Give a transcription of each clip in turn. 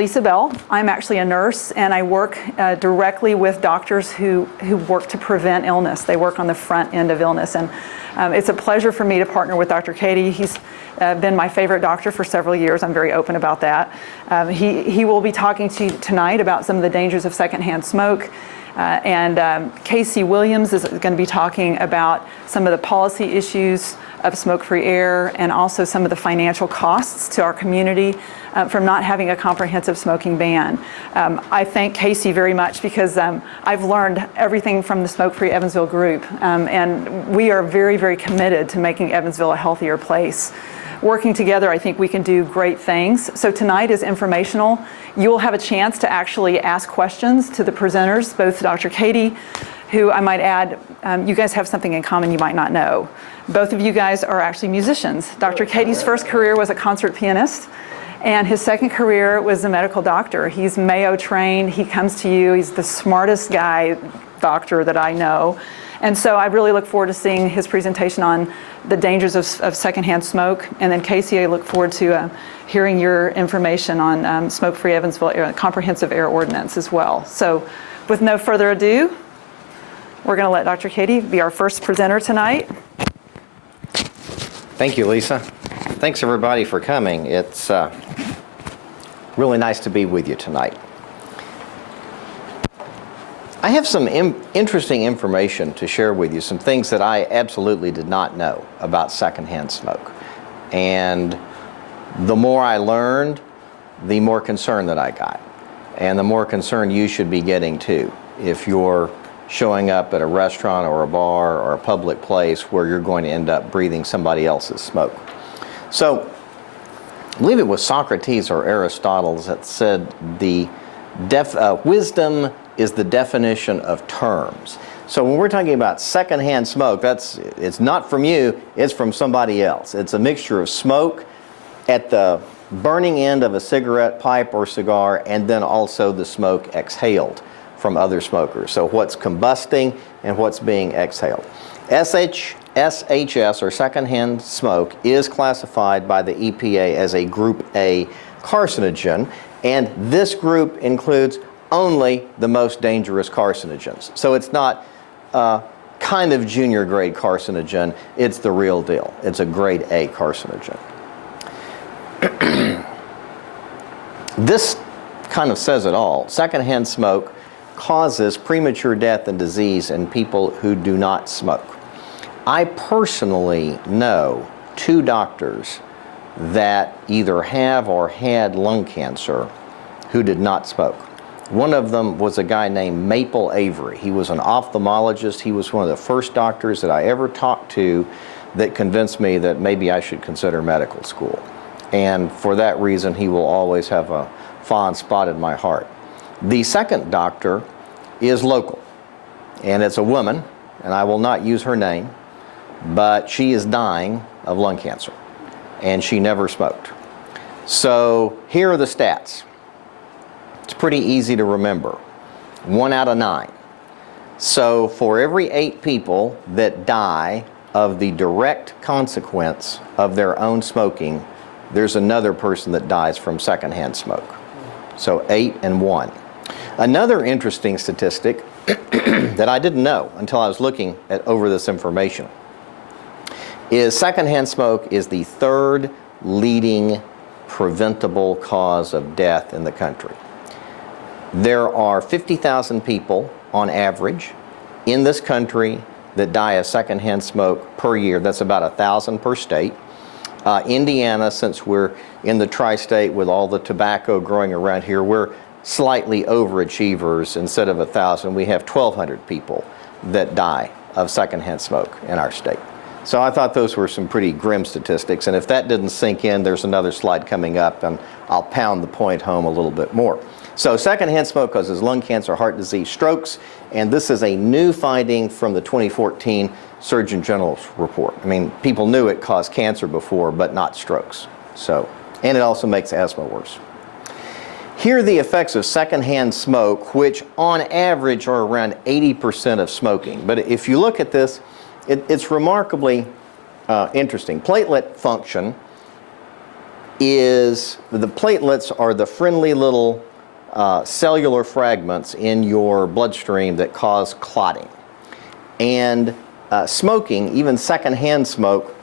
Lisa Bell. I'm actually a nurse, and I work directly with doctors who work to prevent illness. They work on the front end of illness, and it's a pleasure for me to partner with Dr. Cady. He's been my favorite doctor for several years. I'm very open about that. He will be talking to you tonight about some of the dangers of secondhand smoke. And Casey Williams is going to be talking about some of the policy issues of smoke-free air and also some of the financial costs to our community from not having a comprehensive smoking ban. I thank Casey very much because I've learned everything from the Smoke-Free Evansville group, and we are very, very committed to making Evansville a healthier place. Working together, I think we can do great things. So tonight is informational. You will have a chance to actually ask questions to the presenters, both Dr. Cady, who I might add, you guys have something in common you might not know. Both of you guys are actually musicians. Dr. Cady's first career was a concert pianist, and his second career was a medical doctor. He's Mayo trained. He comes to you. He's the smartest doctor that I know. And so I really look forward to seeing his presentation on the dangers of secondhand smoke. And then Casey, I look forward to hearing your information on Smoke-Free Evansville Comprehensive Air Ordinance as well. So with no further ado, we're going to let Dr. Cady be our first presenter tonight. Thank you, Lisa. Thanks, everybody, for coming. It's really nice to be with you tonight. I have some interesting information to share with you, some things that I absolutely did not know about secondhand smoke. And the more I learned, the more concerned that I got. And the more concerned you should be getting too, if you're showing up at a restaurant or a bar or a public place where you're going to end up breathing somebody else's smoke. So, I believe it was Socrates or Aristotle that said the wisdom is the definition of terms. So when we're talking about secondhand smoke, it's not from you, it's from somebody else. It's a mixture of smoke at the burning end of a cigarette pipe or cigar, and then also the smoke exhaled from other smokers. So what's combusting and what's being exhaled. SHS, or secondhand smoke, is classified by the EPA as a Group A carcinogen, and this group includes only the most dangerous carcinogens. So it's not kind of junior grade carcinogen, it's the real deal. It's a grade A carcinogen. This kind of says it all. Secondhand smoke causes premature death and disease in people who do not smoke. I personally know 2 doctors that either have or had lung cancer who did not smoke. One of them was a guy named Maple Avery. He was an ophthalmologist. He was one of the first doctors that I ever talked to that convinced me that maybe I should consider medical school. And for that reason, he will always have a fond spot in my heart. The second doctor is local, and it's a woman, and I will not use her name, but she is dying of lung cancer, and she never smoked. So here are the stats. It's pretty easy to remember. 1 out of 9. So for every 8 people that die of the direct consequence of their own smoking, there's another person that dies from secondhand smoke. So 8 and 1. Another interesting statistic that I didn't know until I was looking over this information is secondhand smoke is the 3rd leading preventable cause of death in the country. There are 50,000 people on average in this country that die of secondhand smoke per year. That's about 1,000 per state. Indiana, since we're in the tri-state with all the tobacco growing around here, we're slightly overachievers. Instead of 1,000, we have 1,200 people that die of secondhand smoke in our state. So I thought those were some pretty grim statistics, and if that didn't sink in, there's another slide coming up, and I'll pound the point home a little bit more. So secondhand smoke causes lung cancer, heart disease, strokes, and this is a new finding from the 2014 Surgeon General's report. I mean, people knew it caused cancer before, but not strokes. So, and it also makes asthma worse. Here are the effects of secondhand smoke, which on average are around 80% of smoking. But if you look at this, it's remarkably interesting. Platelet function is the platelets are the friendly little cellular fragments in your bloodstream that cause clotting. And smoking, even secondhand smoke,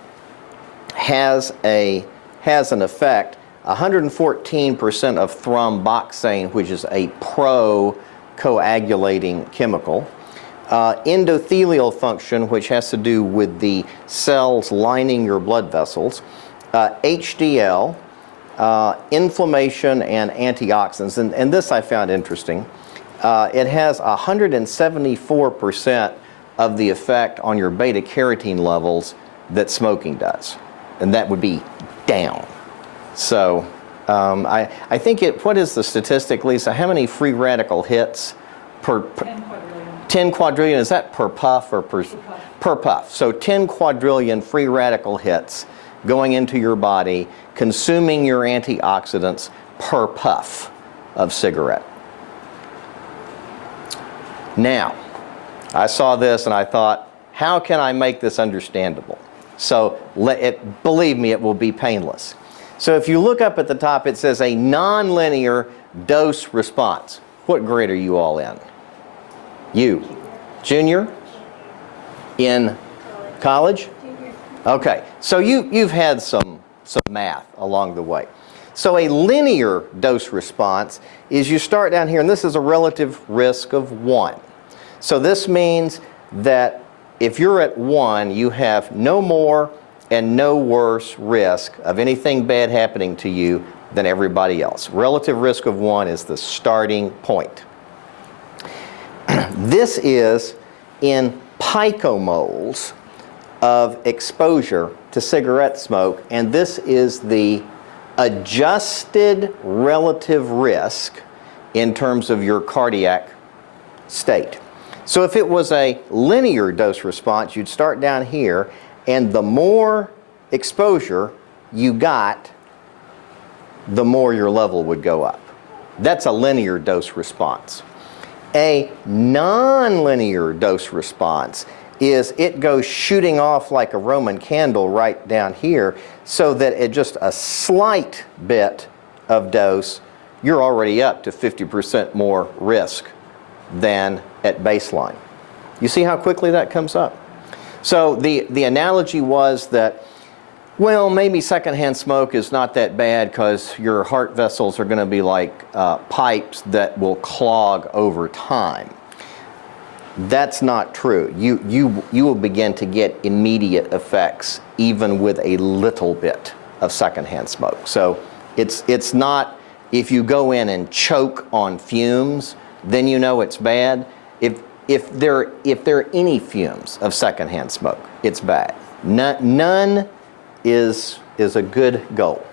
has an effect. 114% of thromboxane, which is a pro-coagulating chemical. Endothelial function, which has to do with the cells lining your blood vessels. HDL, inflammation, and antioxidants. And this I found interesting. It has 174% of the effect on your beta carotene levels that smoking does. And that would be down. So I think what is the statistic, Lisa? How many free radical hits per 10 quadrillion. 10 quadrillion, is that per puff or per puff? Per puff. So 10 quadrillion free radical hits going into your body, consuming your antioxidants per puff of cigarette. Now, I saw this and I thought, how can I make this understandable? So believe me, it will be painless. So if you look up at the top, it says a nonlinear dose response. What grade are you all in? You? Junior? In college? Okay, so you've had some math along the way. So a linear dose response is you start down here, and this is a relative risk of 1. So this means that if you're at 1, you have no more and no worse risk of anything bad happening to you than everybody else. Relative risk of 1 is the starting point. This is in picomoles of exposure to cigarette smoke, and this is the adjusted relative risk in terms of your cardiac state. So if it was a linear dose response, you'd start down here, and the more exposure you got, the more your level would go up. That's a linear dose response. A nonlinear dose response is it goes shooting off like a Roman candle right down here, so that at just a slight bit of dose, you're already up to 50% more risk than at baseline. You see how quickly that comes up? So the analogy was that, well, maybe secondhand smoke is not that bad because your heart vessels are going to be like pipes that will clog over time. That's not true. You will begin to get immediate effects even with a little bit of secondhand smoke. So it's not, if you go in and choke on fumes, then you know it's bad. If there are any fumes of secondhand smoke, it's bad. None is a good goal.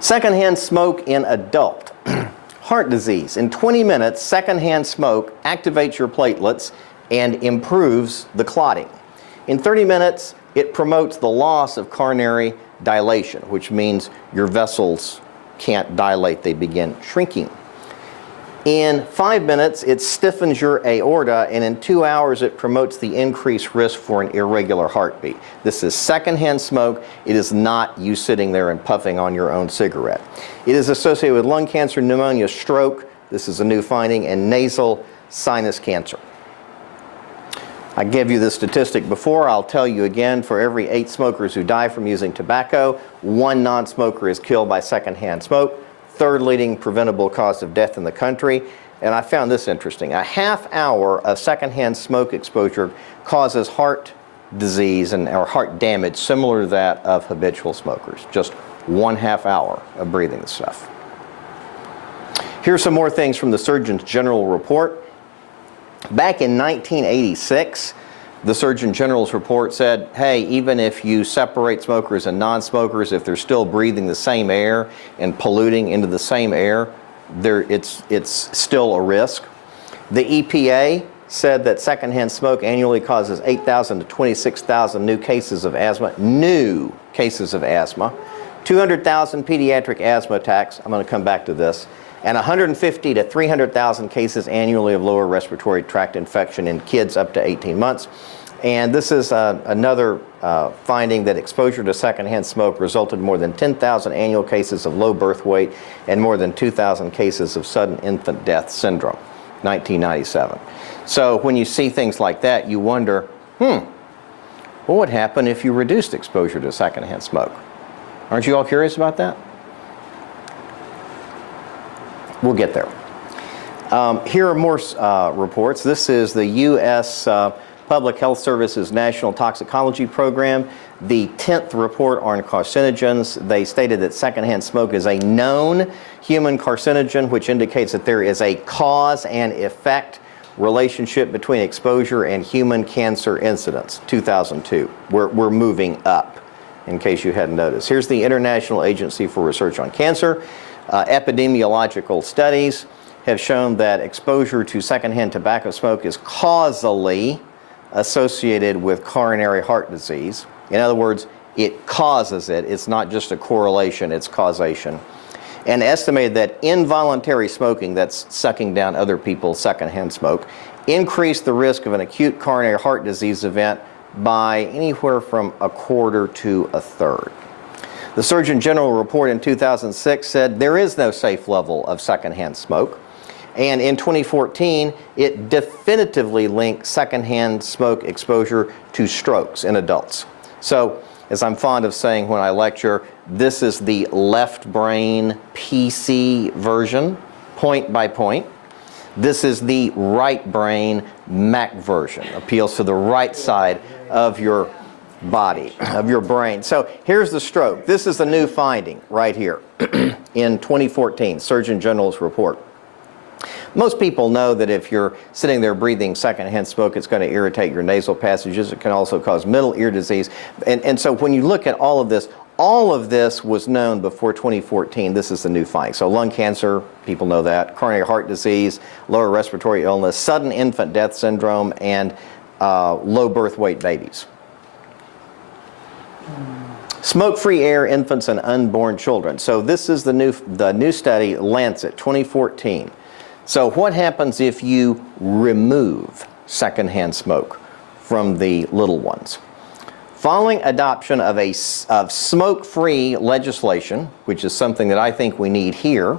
Secondhand smoke in adult. Heart disease. In 20 minutes, secondhand smoke activates your platelets and improves the clotting. In 30 minutes, it promotes the loss of coronary dilation, which means your vessels can't dilate, they begin shrinking. In 5 minutes, it stiffens your aorta, and in 2 hours, it promotes the increased risk for an irregular heartbeat. This is secondhand smoke. It is not you sitting there and puffing on your own cigarette. It is associated with lung cancer, pneumonia, stroke, this is a new finding, and nasal sinus cancer. I gave you this statistic before. I'll tell you again. For every 8 smokers who die from using tobacco, 1 non-smoker is killed by secondhand smoke. 3rd leading preventable cause of death in the country. And I found this interesting. A half hour of secondhand smoke exposure causes heart disease or heart damage similar to that of habitual smokers. Just 1/2 hour of breathing the stuff. Here's some more things from the Surgeon General report. Back in 1986, the Surgeon General's report said, hey, even if you separate smokers and non-smokers, if they're still breathing the same air and polluting into the same air, it's still a risk. The EPA said that secondhand smoke annually causes 8,000 to 26,000 new cases of asthma, 200,000 pediatric asthma attacks, I'm going to come back to this, and 150 to 300,000 cases annually of lower respiratory tract infection in kids up to 18 months. And this is another finding that exposure to secondhand smoke resulted in more than 10,000 annual cases of low birth weight and more than 2,000 cases of sudden infant death syndrome, 1997. So when you see things like that, you wonder, what would happen if you reduced exposure to secondhand smoke? Aren't you all curious about that? We'll get there. Here are more reports. This is the U.S. Public Health Service's National Toxicology Program, the 10th report on carcinogens. They stated that secondhand smoke is a known human carcinogen, which indicates that there is a cause and effect relationship between exposure and human cancer incidence, 2002. We're moving up, in case you hadn't noticed. Here's the International Agency for Research on Cancer. Epidemiological studies have shown that exposure to secondhand tobacco smoke is causally associated with coronary heart disease. In other words, it causes it. It's not just a correlation, it's causation. And estimated that involuntary smoking, that's sucking down other people's secondhand smoke, increased the risk of an acute coronary heart disease event by anywhere from a quarter to a third. The Surgeon General report in 2006 said there is no safe level of secondhand smoke. And in 2014, it definitively linked secondhand smoke exposure to strokes in adults. So, as I'm fond of saying when I lecture, this is the left brain PC version, point by point. This is the right brain Mac version, appeals to the right side of your body, of your brain. So here's the stroke. This is the new finding right here in 2014, Surgeon General's report. Most people know that if you're sitting there breathing secondhand smoke, it's going to irritate your nasal passages. It can also cause middle ear disease. And so when you look at all of this was known before 2014. This is the new finding. So lung cancer, people know that, coronary heart disease, lower respiratory illness, sudden infant death syndrome, and low birth weight babies. Smoke-free air, infants and unborn children. So this is the new study, Lancet, 2014. So what happens if you remove secondhand smoke from the little ones? Following adoption of smoke-free legislation, which is something that I think we need here,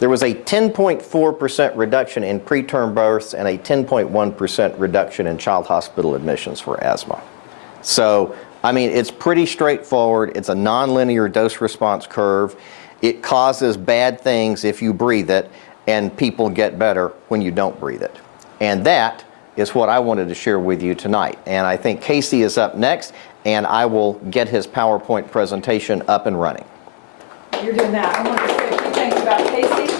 there was a 10.4% reduction in preterm births and a 10.1% reduction in child hospital admissions for asthma. So, I mean, it's pretty straightforward. It's a nonlinear dose-response curve. It causes bad things if you breathe it, and people get better when you don't breathe it. And that is what I wanted to share with you tonight. And I think Casey is up next, and I will get his PowerPoint presentation up and running. You're doing that. I want to say a few things about Casey.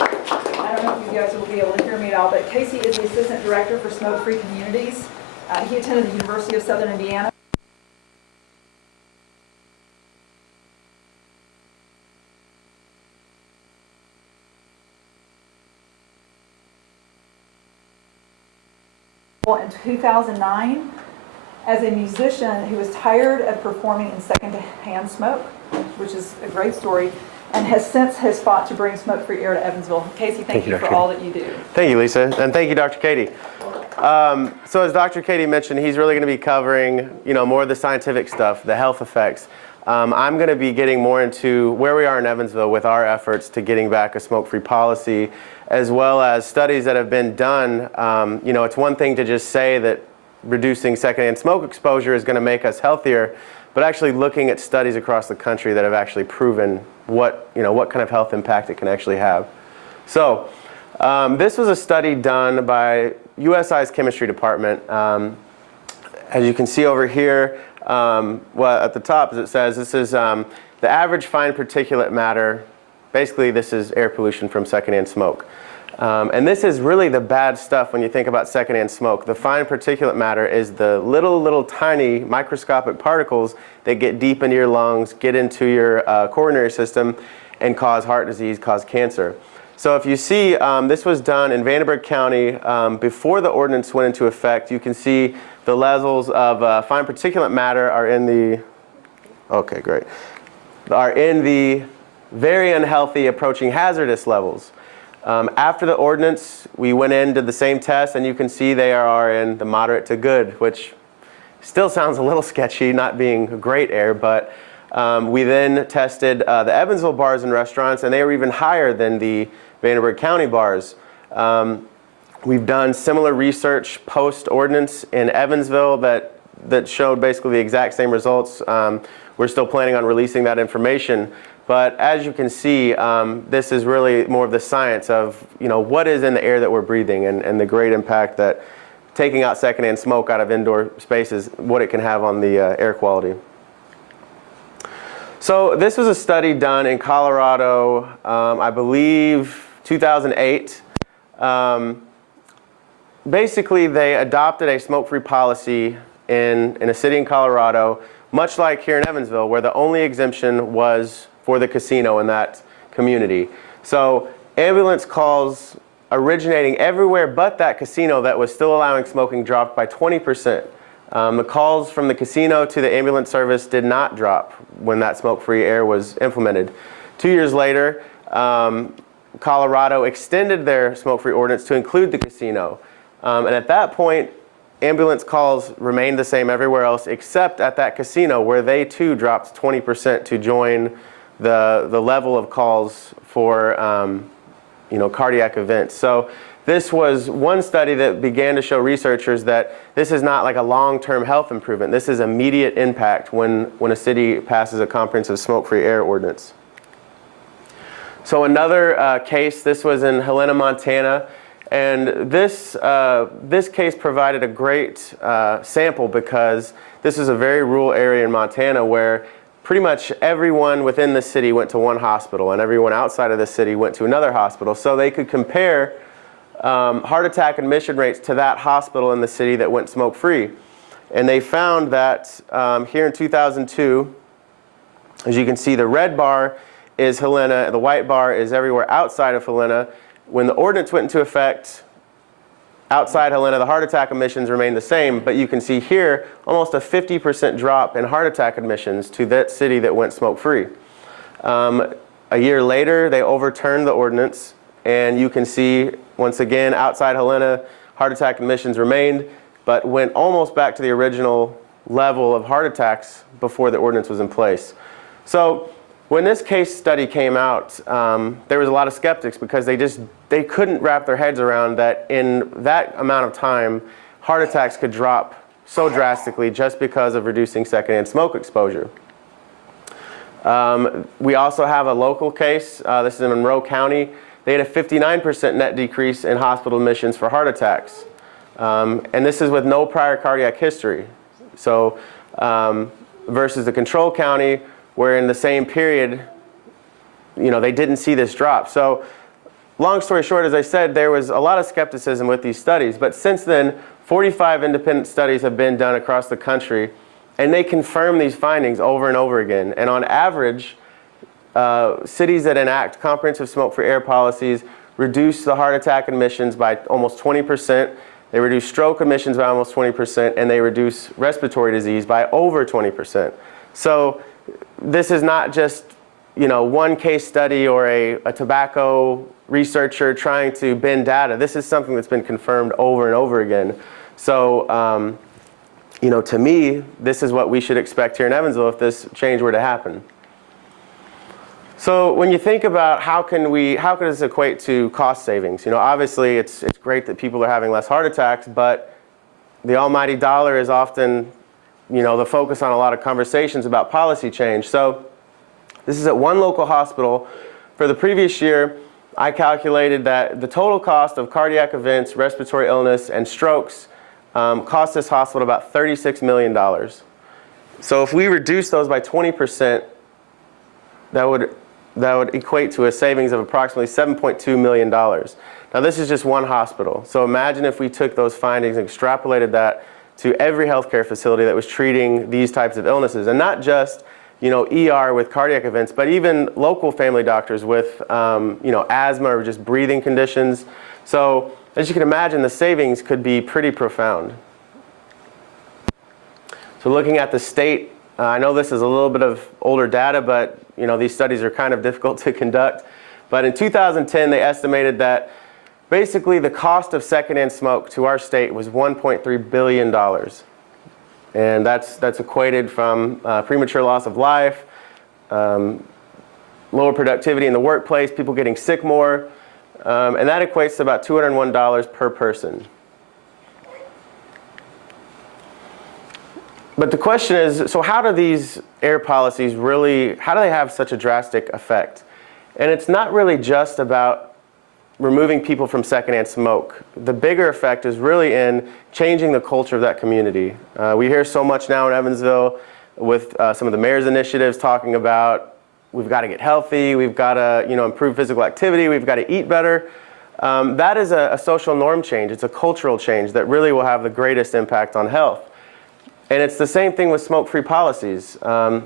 I don't know if you guys will be able to hear me at all, but Casey is the Assistant Director for Smoke-Free Communities. He attended the University of Southern Indiana. In 2009, as a musician who was tired of performing in secondhand smoke, which is a great story, and has fought to bring smoke-free air to Evansville. Casey, thank you for all that you do. Thank you, Lisa, and thank you, Dr. Cady. So as Dr. Cady mentioned, he's really going to be covering, more of the scientific stuff, the health effects. I'm going to be getting more into where we are in Evansville with our efforts to getting back a smoke-free policy, as well as studies that have been done. It's one thing to just say that reducing secondhand smoke exposure is going to make us healthier, but actually looking at studies across the country that have actually proven what kind of health impact it can actually have. So this was a study done by USI's chemistry department. As you can see over here, at the top, as it says, this is the average fine particulate matter. Basically, this is air pollution from secondhand smoke. And this is really the bad stuff when you think about secondhand smoke. The fine particulate matter is the little tiny microscopic particles that get deep into your lungs, get into your coronary system, and cause heart disease, cause cancer. So if you see, this was done in Vanderburgh County before the ordinance went into effect. You can see the levels of fine particulate matter are in the, very unhealthy, approaching hazardous levels. After the ordinance, we went in, did the same test, and you can see they are in the moderate to good, which Still sounds a little sketchy, not being great air, but we then tested the Evansville bars and restaurants, and they were even higher than the Vanderburgh County bars. We've done similar research post-ordinance in Evansville that showed basically the exact same results. We're still planning on releasing that information. But as you can see, this is really more of the science of what is in the air that we're breathing and the great impact that taking out secondhand smoke out of indoor spaces, what it can have on the air quality. So this was a study done in Colorado, I believe 2008. Basically, they adopted a smoke-free policy in a city in Colorado, much like here in Evansville, where the only exemption was for the casino in that community. So ambulance calls originating everywhere but that casino that was still allowing smoking dropped by 20%. The calls from the casino to the ambulance service did not drop when that smoke-free air was implemented. 2 years later, Colorado extended their smoke-free ordinance to include the casino. And at that point, ambulance calls remained the same everywhere else except at that casino, where they too dropped 20% to join the level of calls for cardiac events. So this was one study that began to show researchers that this is not like a long-term health improvement. This is immediate impact when a city passes a comprehensive smoke-free air ordinance. So another case, this was in Helena, Montana. And this case provided a great sample because this is a very rural area in Montana where pretty much everyone within the city went to one hospital and everyone outside of the city went to another hospital. So they could compare heart attack admission rates to that hospital in the city that went smoke-free. And they found that here in 2002, as you can see, the red bar is Helena, and the white bar is everywhere outside of Helena. When the ordinance went into effect, outside Helena, the heart attack admissions remained the same, but you can see here almost a 50% drop in heart attack admissions to that city that went smoke-free. A year later, they overturned the ordinance, and you can see, once again, outside Helena, heart attack admissions remained, but went almost back to the original level of heart attacks before the ordinance was in place. So when this case study came out, there was a lot of skeptics because they couldn't wrap their heads around that in that amount of time, heart attacks could drop so drastically just because of reducing secondhand smoke exposure. We also have a local case. This is in Monroe County. They had a 59% net decrease in hospital admissions for heart attacks. And this is with no prior cardiac history. So versus the control county, where in the same period, they didn't see this drop. So long story short, as I said, there was a lot of skepticism with these studies. But since then, 45 independent studies have been done across the country, and they confirm these findings over and over again. And on average, cities that enact comprehensive smoke-free air policies reduce the heart attack admissions by almost 20%. They reduce stroke admissions by almost 20%, and they reduce respiratory disease by over 20%. So this is not just one case study or a tobacco researcher trying to bend data. This is something that's been confirmed over and over again. So to me, this is what we should expect here in Evansville if this change were to happen. So when you think about how can this equate to cost savings? Obviously it's great that people are having less heart attacks, but the almighty dollar is often the focus on a lot of conversations about policy change. So this is at one local hospital. For the previous year, I calculated that the total cost of cardiac events, respiratory illness, and strokes cost this hospital about $36 million. So if we reduce those by 20%, that would equate to a savings of approximately $7.2 million. Now this is just one hospital. So imagine if we took those findings and extrapolated that to every healthcare facility that was treating these types of illnesses, and not just ER with cardiac events, but even local family doctors with asthma or just breathing conditions. So as you can imagine, the savings could be pretty profound. So looking at the state, I know this is a little bit of older data, but these studies are kind of difficult to conduct. But in 2010, they estimated that basically the cost of secondhand smoke to our state was $1.3 billion. And that's equated from premature loss of life, lower productivity in the workplace, people getting sick more, and that equates to about $201 per person. But the question is, so how do these air policies really, how do they have such a drastic effect? And it's not really just about removing people from secondhand smoke. The bigger effect is really in changing the culture of that community. We hear so much now in Evansville with some of the mayor's initiatives talking about we've got to get healthy, we've got to improve physical activity, we've got to eat better. That is a social norm change. It's a cultural change that really will have the greatest impact on health. And it's the same thing with smoke-free policies. And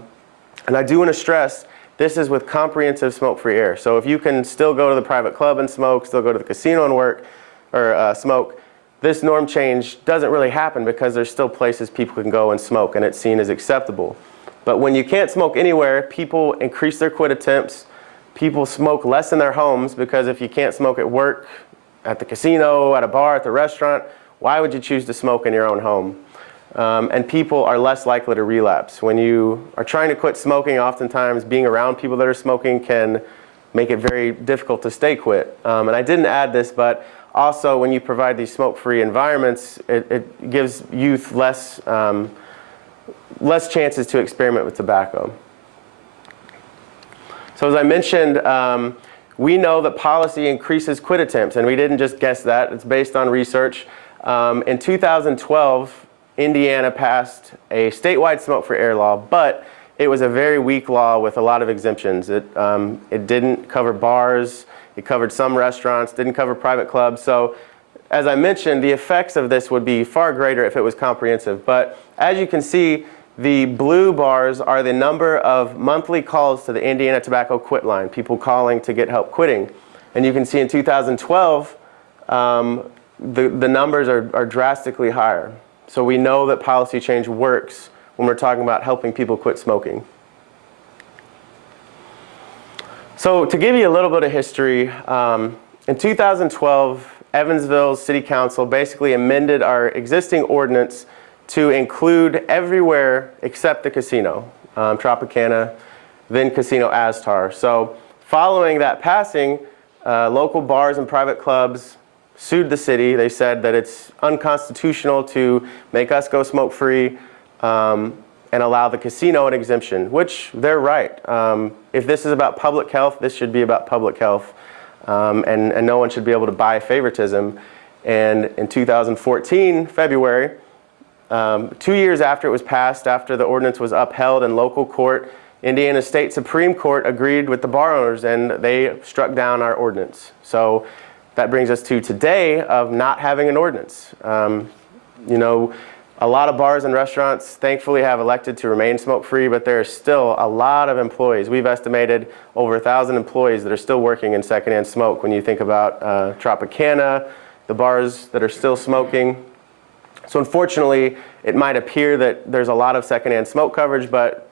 I do want to stress, this is with comprehensive smoke-free air. So if you can still go to the private club and smoke, still go to the casino and work, or smoke, this norm change doesn't really happen because there's still places people can go and smoke and it's seen as acceptable. But when you can't smoke anywhere, people increase their quit attempts. People smoke less in their homes because if you can't smoke at work, at the casino, at a bar, at the restaurant, why would you choose to smoke in your own home? And people are less likely to relapse. When you are trying to quit smoking, oftentimes being around people that are smoking can make it very difficult to stay quit. And I didn't add this, but also when you provide these smoke-free environments, it gives youth less chances to experiment with tobacco. So as I mentioned, we know that policy increases quit attempts, and we didn't just guess that. It's based on research. In 2012, Indiana passed a statewide smoke-free air law, but it was a very weak law with a lot of exemptions. It didn't cover bars, it covered some restaurants, didn't cover private clubs. So as I mentioned, the effects of this would be far greater if it was comprehensive. But as you can see, the blue bars are the number of monthly calls to the Indiana Tobacco Quit Line, people calling to get help quitting. And you can see in 2012, the numbers are drastically higher. So we know that policy change works when we're talking about helping people quit smoking. So to give you a little bit of history, in 2012, Evansville's City Council basically amended our existing ordinance to include everywhere except the casino, Tropicana, then Casino Astar. So following that passing, local bars and private clubs sued the city. They said that it's unconstitutional to make us go smoke-free and allow the casino an exemption, which they're right. If this is about public health, this should be about public health, and no one should be able to buy favoritism. And in 2014, February, 2 years after it was passed, after the ordinance was upheld in local court, Indiana State Supreme Court agreed with the bar owners and they struck down our ordinance. So that brings us to today of not having an ordinance. A lot of bars and restaurants thankfully have elected to remain smoke-free, but there are still a lot of employees. We've estimated over 1,000 employees that are still working in secondhand smoke when you think about Tropicana, the bars that are still smoking. So unfortunately, it might appear that there's a lot of secondhand smoke coverage, but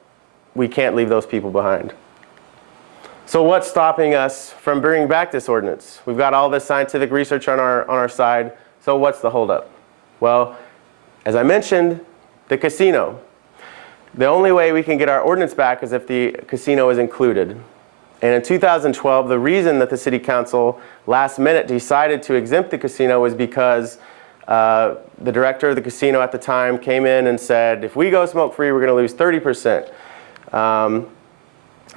we can't leave those people behind. So what's stopping us from bringing back this ordinance? We've got all this scientific research on our side, so what's the holdup? Well, as I mentioned, the casino. The only way we can get our ordinance back is if the casino is included. And in 2012, the reason that the City Council last minute decided to exempt the casino was because the director of the casino at the time came in and said, if we go smoke-free, we're going to lose 30%.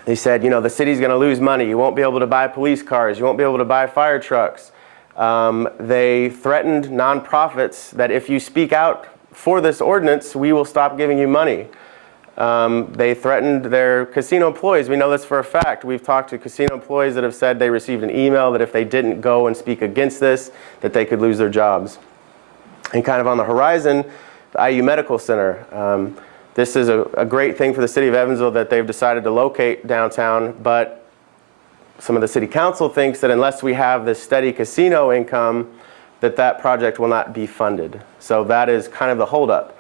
They said, the city's going to lose money. You won't be able to buy police cars. You won't be able to buy fire trucks. They threatened nonprofits that if you speak out for this ordinance, we will stop giving you money. They threatened their casino employees. We know this for a fact. We've talked to casino employees that have said they received an email that if they didn't go and speak against this, that they could lose their jobs. And kind of on the horizon, the IU Medical Center. This is a great thing for the city of Evansville that they've decided to locate downtown, but some of the city council thinks that unless we have this steady casino income, that project will not be funded. So that is kind of the holdup.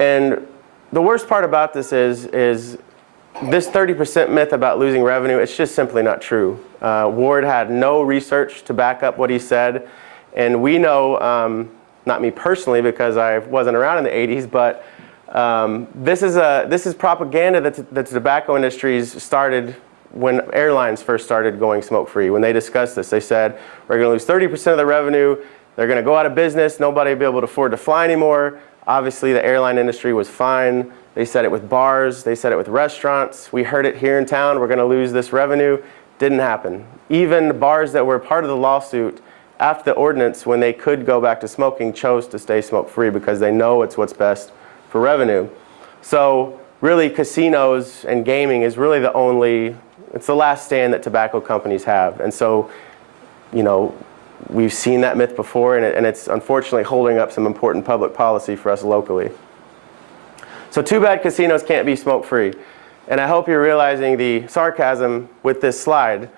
And the worst part about this is this 30% myth about losing revenue, it's just simply not true. Ward had no research to back up what he said, and we know, not me personally because I wasn't around in the 80s, but This is propaganda that the tobacco industries started when airlines first started going smoke-free. When they discussed this, they said, we're going to lose 30% of the revenue. They're going to go out of business. Nobody will be able to afford to fly anymore. Obviously, the airline industry was fine. They said it with bars. They said it with restaurants. We heard it here in town. We're going to lose this revenue. Didn't happen. Even bars that were part of the lawsuit after the ordinance, when they could go back to smoking, chose to stay smoke-free because they know it's what's best for revenue. So really, casinos and gaming is really it's the last stand that tobacco companies have. And so, you know, we've seen that myth before, and it's unfortunately holding up some important public policy for us locally. So too bad casinos can't be smoke-free. And I hope you're realizing the sarcasm with this slide,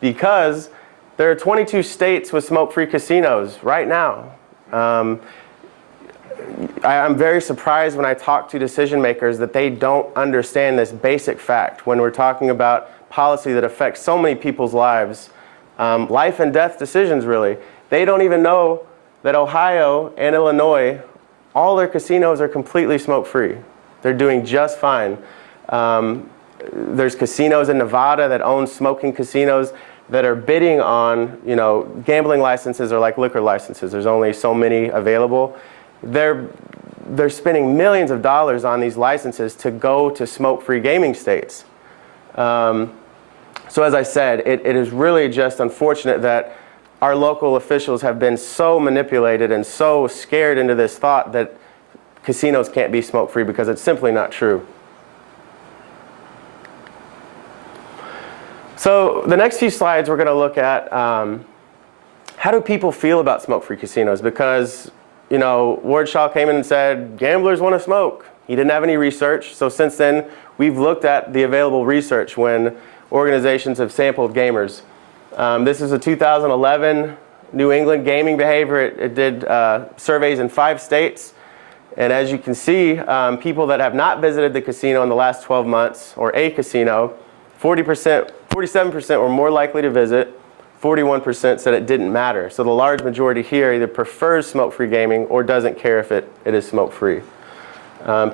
because there are 22 states with smoke-free casinos right now. I'm very surprised when I talk to decision makers that they don't understand this basic fact when we're talking about policy that affects so many people's lives, life and death decisions really. They don't even know that Ohio and Illinois, all their casinos are completely smoke-free. They're doing just fine. There's casinos in Nevada that own smoking casinos that are bidding on, you know, gambling licenses are like liquor licenses. There's only so many available. They're spending millions of dollars on these licenses to go to smoke-free gaming states. So as I said, it is really just unfortunate that our local officials have been so manipulated and so scared into this thought that casinos can't be smoke-free, because it's simply not true. So the next few slides we're going to look at how do people feel about smoke-free casinos, because you know, Ward Shaw came in and said, gamblers want to smoke. He didn't have any research. So since then, we've looked at the available research when organizations have sampled gamers. This is a 2011 New England gaming behavior. It did surveys in 5 states. And as you can see, people that have not visited the casino in the last 12 months, or a casino, 47% were more likely to visit. 41% said it didn't matter. So the large majority here either prefers smoke-free gaming or doesn't care if it is smoke-free.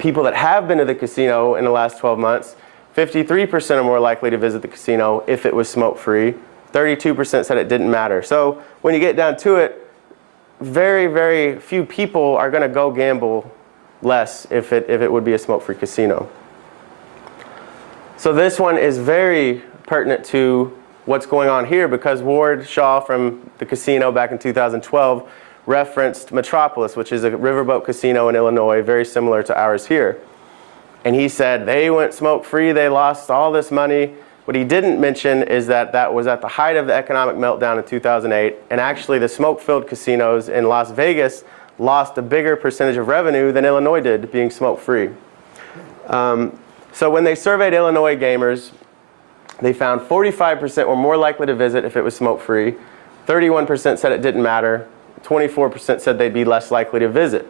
People that have been to the casino in the last 12 months, 53% are more likely to visit the casino if it was smoke-free. 32% said it didn't matter. So when you get down to it, very, very few people are going to go gamble less if it would be a smoke-free casino. So this one is very pertinent to what's going on here, because Ward Shaw from the casino back in 2012 referenced Metropolis, which is a riverboat casino in Illinois, very similar to ours here. And he said they went smoke-free, they lost all this money. What he didn't mention is that that was at the height of the economic meltdown in 2008, and actually the smoke-filled casinos in Las Vegas lost a bigger percentage of revenue than Illinois did, being smoke-free. So when they surveyed Illinois gamers, they found 45% were more likely to visit if it was smoke-free, 31% said it didn't matter, 24% said they'd be less likely to visit.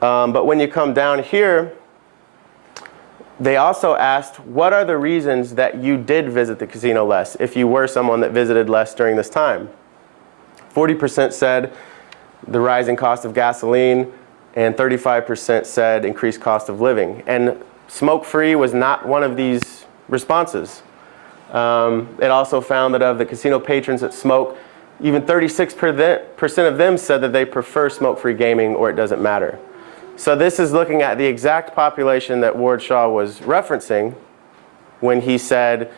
But when you come down here, they also asked, what are the reasons that you did visit the casino less if you were someone that visited less during this time? 40% said the rising cost of gasoline, and 35% said increased cost of living. And smoke-free was not one of these responses. It also found that of the casino patrons that smoke, even 36% of them said that they prefer smoke-free gaming or it doesn't matter. So this is looking at the exact population that Ward Shaw was referencing when he said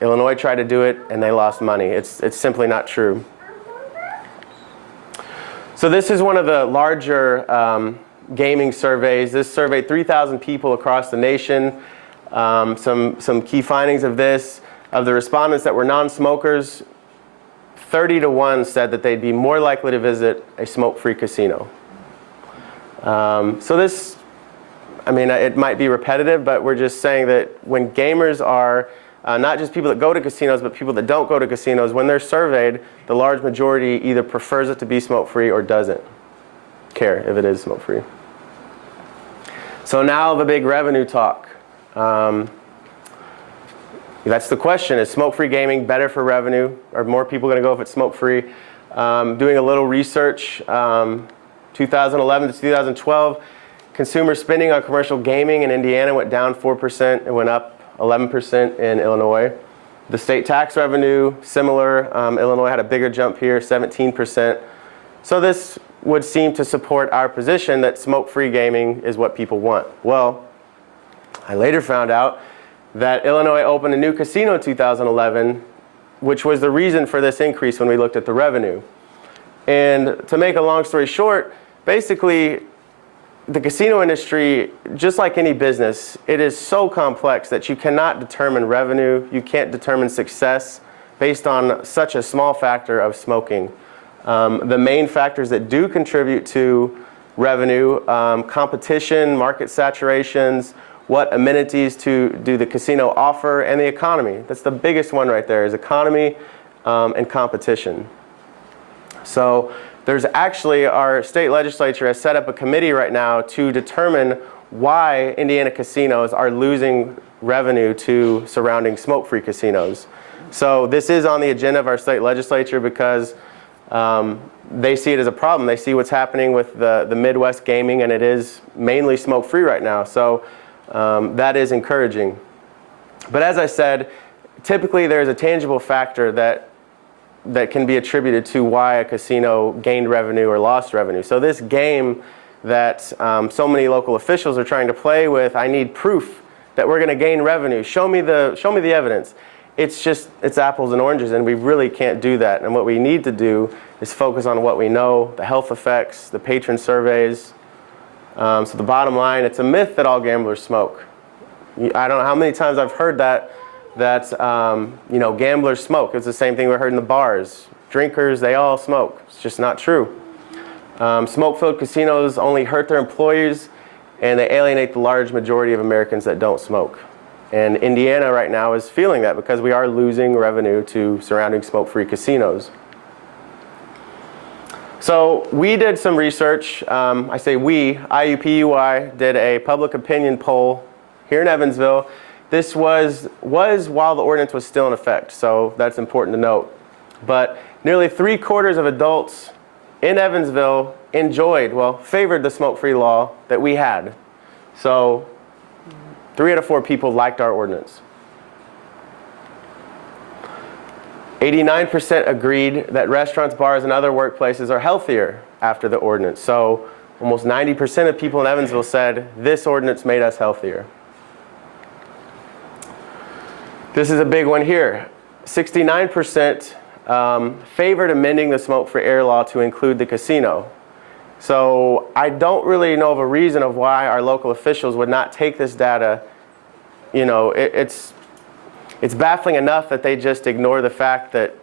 Illinois tried to do it and they lost money. It's simply not true. So this is one of the larger gaming surveys. This surveyed 3,000 people across the nation. Some key findings of this: of the respondents that were non-smokers, 30-to-1 said that they'd be more likely to visit a smoke-free casino. So this, I mean, it might be repetitive, but we're just saying that when gamers are, not just people that go to casinos, but people that don't go to casinos, when they're surveyed, the large majority either prefers it to be smoke-free or doesn't care if it is smoke-free. So now the big revenue talk. That's the question. Is smoke-free gaming better for revenue? Are more people going to go if it's smoke-free? Doing a little research, 2011 to 2012, Consumer spending on commercial gaming in Indiana went down 4%. It went up 11% in Illinois. The state tax revenue, similar. Illinois had a bigger jump here, 17%. So this would seem to support our position that smoke-free gaming is what people want. Well, I later found out that Illinois opened a new casino in 2011, which was the reason for this increase when we looked at the revenue. And to make a long story short, basically, the casino industry, just like any business, it is so complex that you cannot determine revenue, you can't determine success based on such a small factor of smoking. The main factors that do contribute to revenue, competition, market saturations, what amenities do the casino offer, and the economy. That's the biggest one right there, is economy and competition. So there's actually, our state legislature has set up a committee right now to determine why Indiana casinos are losing revenue to surrounding smoke-free casinos. So this is on the agenda of our state legislature because they see it as a problem. They see what's happening with the Midwest gaming, and it is mainly smoke-free right now. So that is encouraging. But as I said, typically there's a tangible factor that can be attributed to why a casino gained revenue or lost revenue. So this game that so many local officials are trying to play with, I need proof that we're going to gain revenue. Show me the evidence. It's apples and oranges, and we really can't do that. And what we need to do is focus on what we know, the health effects, the patron surveys. So the bottom line, it's a myth that all gamblers smoke. I don't know how many times I've heard that gamblers smoke. It's the same thing we heard in the bars. Drinkers, they all smoke. It's just not true. Smoke-filled casinos only hurt their employees, and they alienate the large majority of Americans that don't smoke. And Indiana right now is feeling that because we are losing revenue to surrounding smoke-free casinos. So we did some research. I say we, IUPUI, did a public opinion poll here in Evansville. This was while the ordinance was still in effect, so that's important to note. But nearly 3/4 of adults in Evansville favored the smoke-free law that we had. So 3 out of 4 people liked our ordinance. 89% agreed that restaurants, bars, and other workplaces are healthier after the ordinance. So almost 90% of people in Evansville said this ordinance made us healthier. This is a big one here. 69% favored amending the smoke-free air law to include the casino. So I don't really know of a reason of why our local officials would not take this data. It's baffling enough that they just ignore the fact that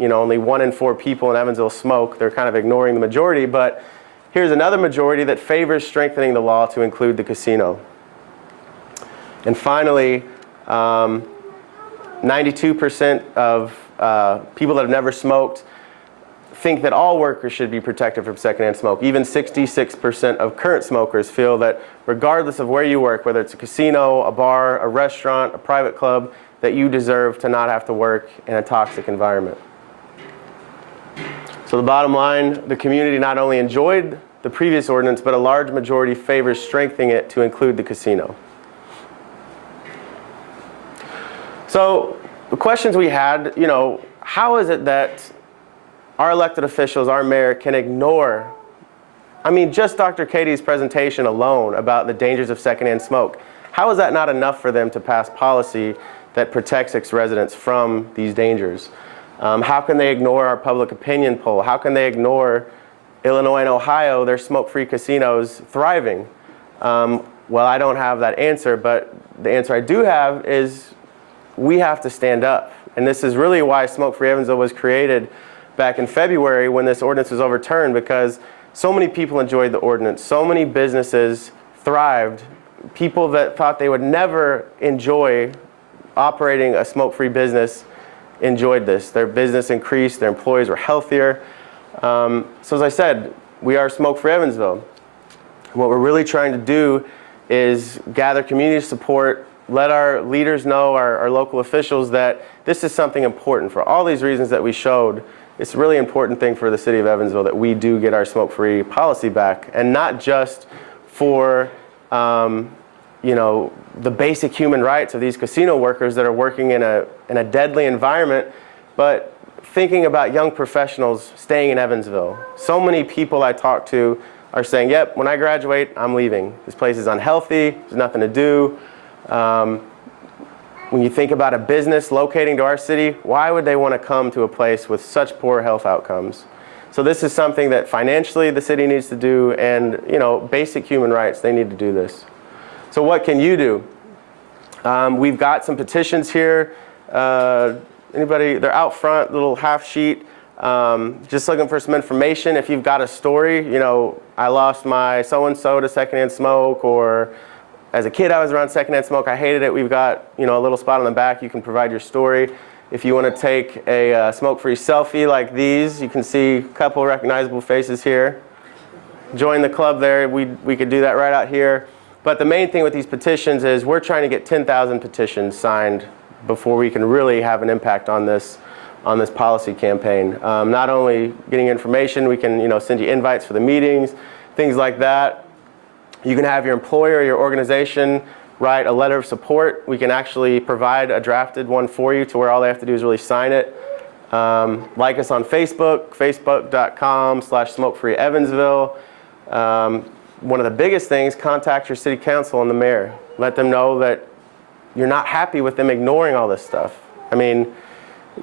only 1 in 4 people in Evansville smoke. They're kind of ignoring the majority, but here's another majority that favors strengthening the law to include the casino. And finally, 92% of people that have never smoked think that all workers should be protected from secondhand smoke. Even 66% of current smokers feel that regardless of where you work, whether it's a casino, a bar, a restaurant, a private club, that you deserve to not have to work in a toxic environment. So the bottom line, the community not only enjoyed the previous ordinance, but a large majority favors strengthening it to include the casino. So the questions we had, how is it that our elected officials, our mayor, can ignore, just Dr. Cady's presentation alone about the dangers of secondhand smoke? How is that not enough for them to pass policy that protects its residents from these dangers? How can they ignore our public opinion poll? How can they ignore Illinois and Ohio, their smoke-free casinos thriving? Well, I don't have that answer, but the answer I do have is we have to stand up. And this is really why Smokefree Evansville was created back in February when this ordinance was overturned, because so many people enjoyed the ordinance. So many businesses thrived. People that thought they would never enjoy operating a smoke-free business enjoyed this. Their business increased, their employees were healthier. So as I said, we are Smokefree Evansville. What we're really trying to do is gather community support, let our leaders know, our local officials, that this is something important. For all these reasons that we showed, it's a really important thing for the city of Evansville that we do get our smoke-free policy back, and not just for you know, the basic human rights of these casino workers that are working in a deadly environment, but thinking about young professionals staying in Evansville. So many people I talk to are saying, yep, when I graduate, I'm leaving. This place is unhealthy, there's nothing to do. When you think about a business locating to our city, why would they want to come to a place with such poor health outcomes? So this is something that financially the city needs to do, and you know, basic human rights, they need to do this. So what can you do? We've got some petitions here. Anybody, they're out front, little half sheet. Just looking for some information. If you've got a story, you know, I lost my so-and-so to secondhand smoke, or as a kid I was around secondhand smoke, I hated it. We've got, you know, a little spot on the back. You can provide your story. If you want to take a smoke-free selfie like these, you can see a couple recognizable faces here. Join the club there. We could do that right out here. But the main thing with these petitions is we're trying to get 10,000 petitions signed before we can really have an impact on this policy campaign. Not only getting information, we can, you know, send you invites for the meetings, things like that. You can have your employer or your organization write a letter of support. We can actually provide a drafted one for you to where all they have to do is really sign it. Like us on Facebook, facebook.com/smokefreeevansville. One of the biggest things, contact your city council and the mayor. Let them know that you're not happy with them ignoring all this stuff. I mean,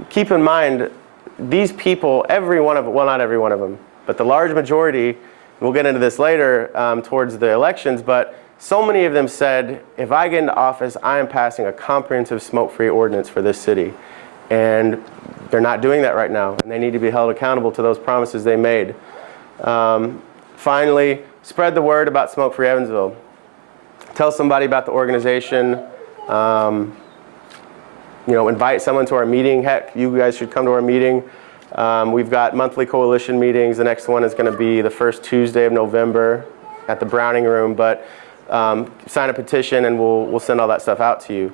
keep in mind, these people, every one of them, well, not every one of them, but the large majority, we'll get into this later towards the elections, but so many of them said, if I get into office, I am passing a comprehensive smoke-free ordinance for this city. And they're not doing that right now, and they need to be held accountable to those promises they made. Finally, spread the word about Smokefree Evansville. Tell somebody about the organization. You know, invite someone to our meeting. Heck, you guys should come to our meeting. We've got monthly coalition meetings. The next one is going to be the first Tuesday of November at the Browning Room. But sign a petition, and we'll send all that stuff out to you.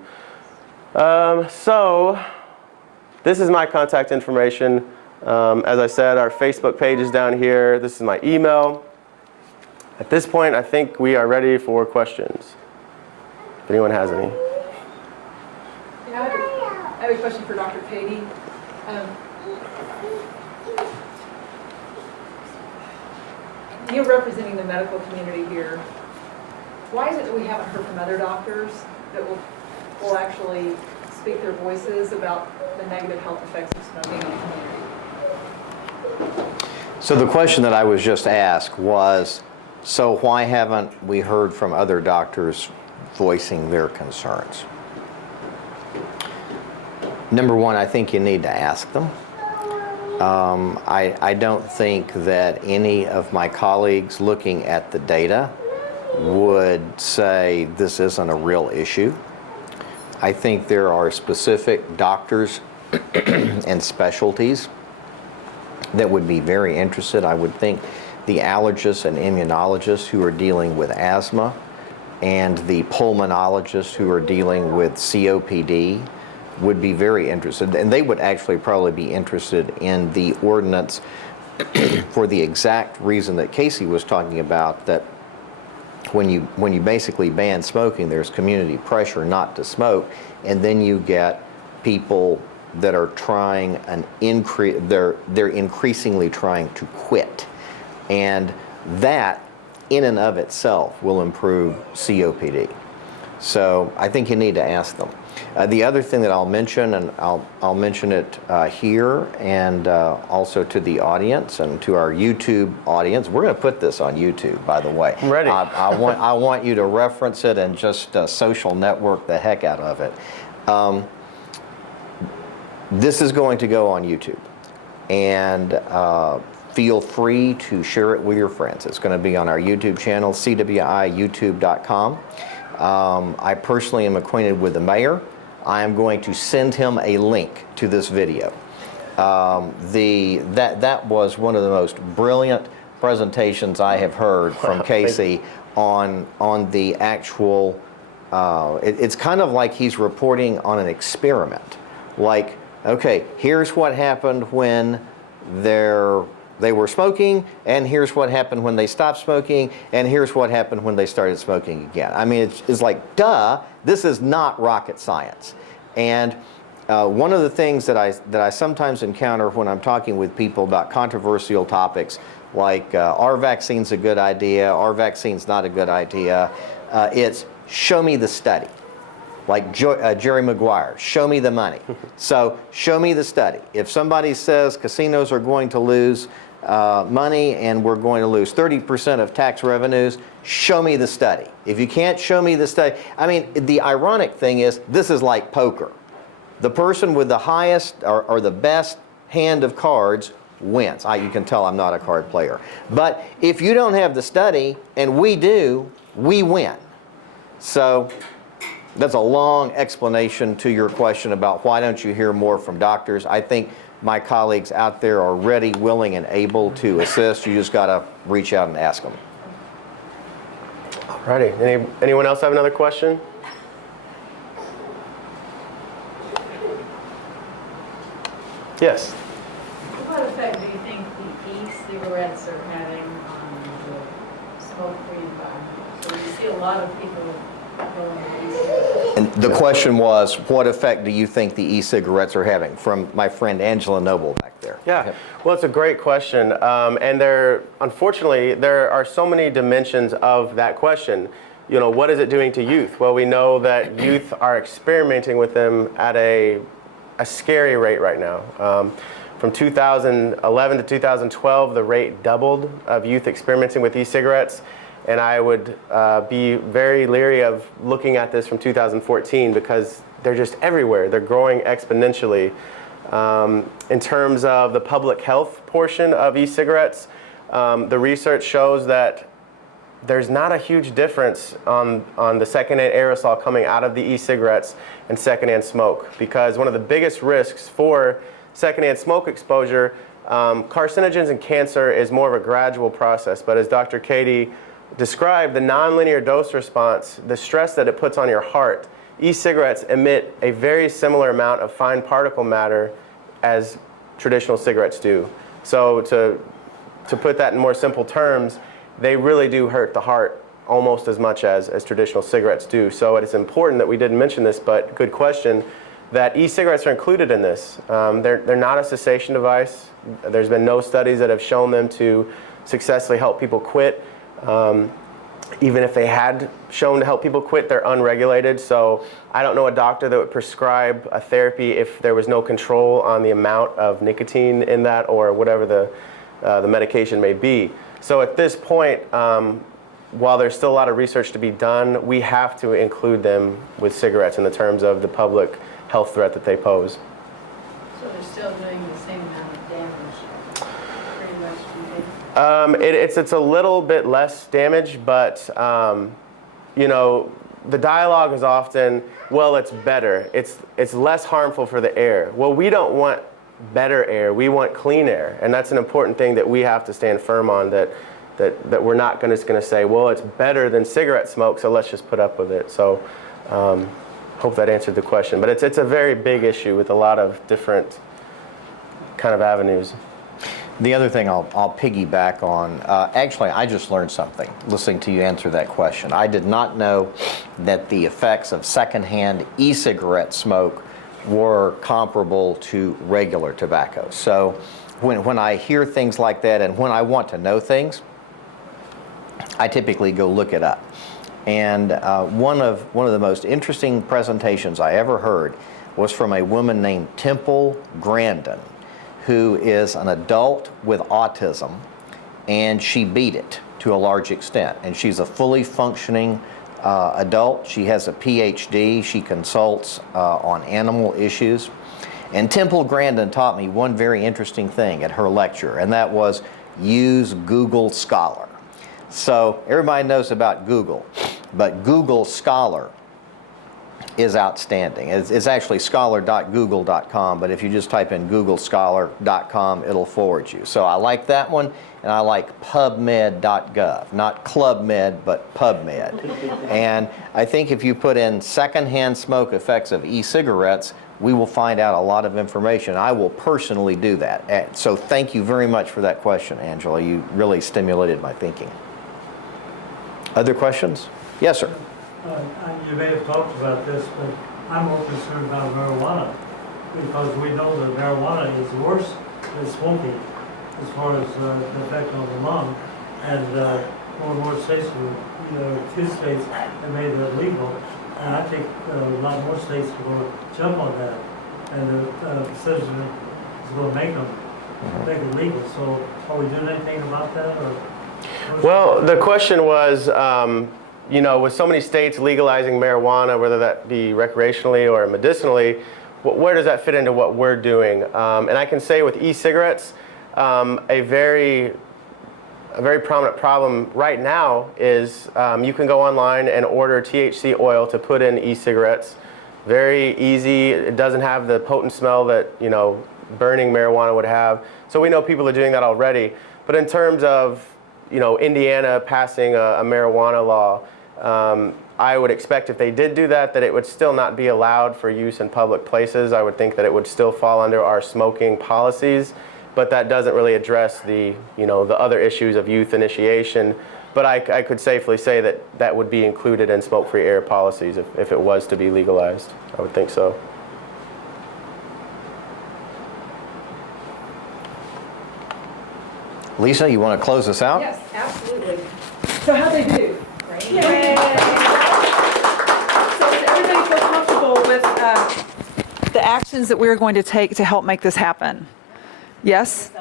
So this is my contact information. As I said, our Facebook page is down here. This is my email. At this point, I think we are ready for questions. If anyone has any. I have a question for Dr. Cady. You're representing the medical community here. Why is it that we haven't heard from other doctors that will actually speak their voices about the negative health effects of smoking in the community? So the question that I was just asked was, so why haven't we heard from other doctors voicing their concerns? Number one, I think you need to ask them. I don't think that any of my colleagues looking at the data would say this isn't a real issue. I think there are specific doctors and specialties that would be very interested. I would think the allergists and immunologists who are dealing with asthma and the pulmonologists who are dealing with COPD would be very interested, and they would actually probably be interested in the ordinance for the exact reason that Casey was talking about, that when you basically ban smoking, there's community pressure not to smoke, and then you get people that are trying they're increasingly trying to quit, and that in and of itself will improve COPD. So I think you need to ask them. The other thing that I'll mention, and I'll mention it here and also to the audience and to our YouTube audience. We're going to put this on YouTube, by the way. I'm ready. I want you to reference it and just social network the heck out of it. This is going to go on YouTube, and feel free to share it with your friends. It's going to be on our YouTube channel, cwiyoutube.com. I personally am acquainted with the mayor. I am going to send him a link to this video. That was one of the most brilliant presentations I have heard from Casey on the actual. It's kind of like he's reporting on an experiment. Like, okay, here's what happened when there They were smoking, and here's what happened when they stopped smoking, and here's what happened when they started smoking again. I mean, it's like, duh, this is not rocket science. And one of the things that I sometimes encounter when I'm talking with people about controversial topics, like are vaccines a good idea, are vaccines not a good idea, it's show me the study. Like Jerry Maguire, show me the money. So show me the study. If somebody says casinos are going to lose money and we're going to lose 30% of tax revenues, show me the study. If you can't show me the study, I mean, the ironic thing is this is like poker. The person with the highest or the best hand of cards wins. You can tell I'm not a card player. But if you don't have the study, and we do, we win. So that's a long explanation to your question about why don't you hear more from doctors. I think my colleagues out there are ready, willing, and able to assist. You just got to reach out and ask them. Alrighty. Anyone else have another question? Yes. What effect do you think the e-cigarettes are having on the smoke-free environment? So you see a lot of people going to e-cigarettes. And the question was, what effect do you think the e-cigarettes are having? From my friend Angela Noble back there. Yeah, well, it's a great question. And unfortunately, there are so many dimensions of that question. You know, what is it doing to youth? Well, we know that youth are experimenting with them at a scary rate right now. From 2011 to 2012, the rate doubled of youth experimenting with e-cigarettes. And I would be very leery of looking at this from 2014 because they're just everywhere. They're growing exponentially. In terms of the public health portion of e-cigarettes, the research shows that there's not a huge difference on the secondhand aerosol coming out of the e-cigarettes and secondhand smoke, because one of the biggest risks for secondhand smoke exposure, carcinogens and cancer, is more of a gradual process. But as Dr. Cady described, the nonlinear dose response, the stress that it puts on your heart, e-cigarettes emit a very similar amount of fine particle matter as traditional cigarettes do. So to put that in more simple terms, they really do hurt the heart almost as much as traditional cigarettes do. So it's important that we didn't mention this, but good question, that e-cigarettes are included in this. They're not a cessation device. There's been no studies that have shown them to successfully help people quit. Even if they had shown to help people quit, they're unregulated. So I don't know a doctor that would prescribe a therapy if there was no control on the amount of nicotine in that or whatever the medication may be. So at this point, while there's still a lot of research to be done, we have to include them with cigarettes in the terms of the public health threat that they pose. So they're still doing the same amount of damage, pretty much, do you think? It's a little bit less damage, but you know, the dialogue is often, well, it's better. It's less harmful for the air. Well, we don't want better air. We want clean air, and that's an important thing that we have to stand firm on. That we're not just going to say, well, it's better than cigarette smoke, so let's just put up with it. So, hope that answered the question. But it's a very big issue with a lot of different kind of avenues. The other thing I'll piggyback on, actually, I just learned something listening to you answer that question. I did not know that the effects of secondhand e-cigarette smoke were comparable to regular tobacco. So when I hear things like that and when I want to know things, I typically go look it up. And one of the most interesting presentations I ever heard was from a woman named Temple Grandin, who is an adult with autism, and she beat it to a large extent. And she's a fully functioning adult. She has a PhD. She consults on animal issues. And Temple Grandin taught me one very interesting thing at her lecture, and that was use Google Scholar. So everybody knows about Google, but Google Scholar is outstanding. It's actually scholar.google.com, but if you just type in googlescholar.com, it'll forward you. So I like that one, and I like pubmed.gov, not Club Med, but PubMed. And I think if you put in secondhand smoke effects of e-cigarettes, we will find out a lot of information. I will personally do that. So thank you very much for that question, Angela. You really stimulated my thinking. Other questions? Yes, sir. You may have talked about this, but I'm more concerned about marijuana because we know that marijuana is worse than smoking as far as the effect on the lung. And more and more states, few states have made it legal. And I think a lot more states are going to jump on that. And the citizen is going to make it legal. So are we doing anything about that? Or Well, the question was, with so many states legalizing marijuana, whether that be recreationally or medicinally, where does that fit into what we're doing? And I can say with e-cigarettes, a very prominent problem right now is you can go online and order THC oil to put in e-cigarettes. Very easy. It doesn't have the potent smell that burning marijuana would have. So we know people are doing that already. But in terms of Indiana passing a marijuana law, I would expect if they did do that, that it would still not be allowed for use in public places. I would think that it would still fall under our smoking policies, but that doesn't really address the other issues of youth initiation. But I could safely say that that would be included in smoke-free air policies if it was to be legalized. I would think so. Lisa, you want to close us out? Yes, absolutely. So how'd they do? Great. So does everybody feel comfortable with the actions that we're going to take to help make this happen? Yes?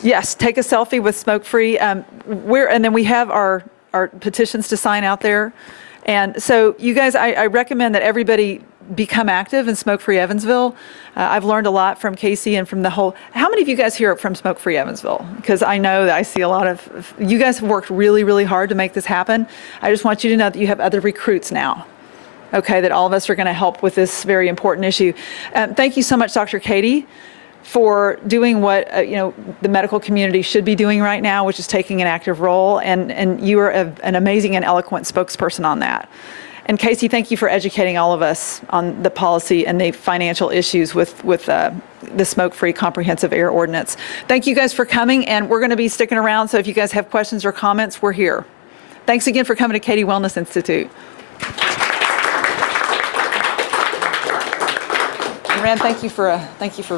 Yes, take a selfie with Smoke-Free. And then we have our petitions to sign out there. And so you guys, I recommend that everybody become active in Smoke-Free Evansville. I've learned a lot from Casey and from the whole. How many of you guys here are from Smoke-Free Evansville? Because I know that I see a lot of, you guys have worked really, really hard to make this happen. I just want you to know that you have other recruits now. Okay, that all of us are going to help with this very important issue. Thank you so much, Dr. Cady, for doing what the medical community should be doing right now, which is taking an active role. And you are an amazing and eloquent spokesperson on that. And Casey, thank you for educating all of us on the policy and the financial issues with the smoke-free comprehensive air ordinance. Thank you guys for coming, and we're going to be sticking around. So if you guys have questions or comments, we're here. Thanks again for coming to Cady Wellness Institute. And Rand, thank you for